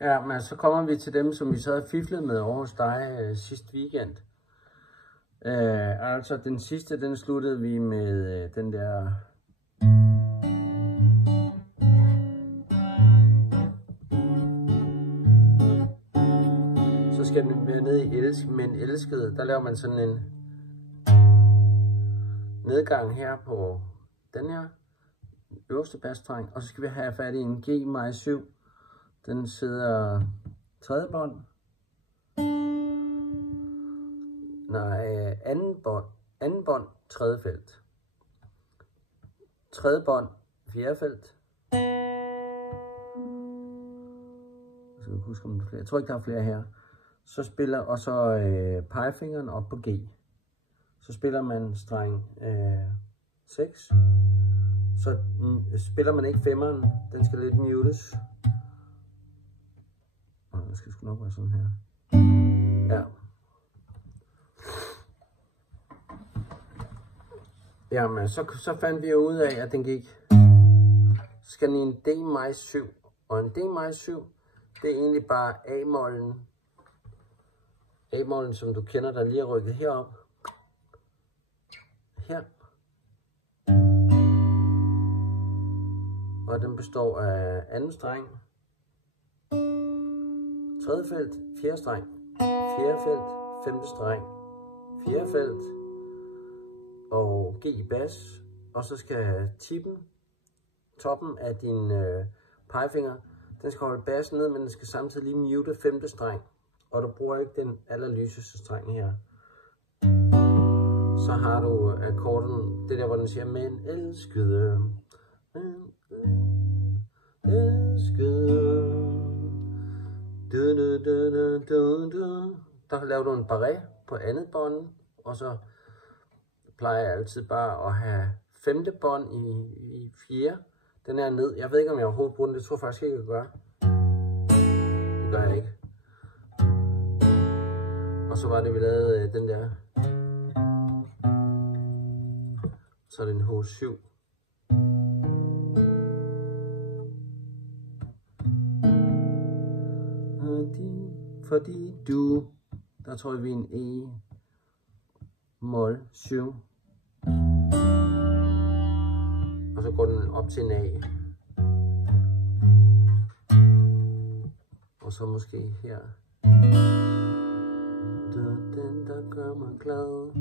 Ja, men så kommer vi til dem, som vi så havde fiflet med over hos dig sidste weekend. Altså den sidste, den sluttede vi med den der... Så skal den være nede i men elskede. Der laver man sådan en nedgang her på den her øverste basstreng. Og så skal vi have fat i en G maj 7. Den sidder tredje bånd. Nej, anden bånd, tredje felt. Tredje bånd, fjerde felt. Så jeg husker, om der er flere. Jeg tror ikke, der er flere her. Så spiller, og så pegefingeren op på G. Så spiller man streng 6. Så spiller man ikke femmeren. Den skal lidt mutes. Og den skal sgu nok være sådan her. Ja. Jamen, så fandt vi ud af, at den gik. Så skal den i en D maj 7. Og en D maj 7, det er egentlig bare A-mollen. A-mollen, som du kender, der lige er rykket herop. Her. Og den består af anden streng, tredje felt, fjerde streng, fjerde felt, femte streng, fjerde felt og G i bas. Og så skal toppen af din pegefinger, den skal holde bassen ned, men den skal samtidig lige mute femte streng. Og du bruger ikke den allerlyseste streng her. Så har du akkorden, det der, hvor den siger, men elskede. Der laver du en barré på andet bånd, og så plejer jeg altid bare at have femte bånd i fjerde. Den er ned. Jeg ved ikke, om jeg overhovedet bruger den. Det tror jeg faktisk ikke, jeg gør. Det gør jeg ikke. Og så var det, vi lavede den der. Så er det en H7. Fordi du, der tror jeg, vi er en E mol 7. Og så går den op til en A. Og så måske her. Den, der gør mig glad.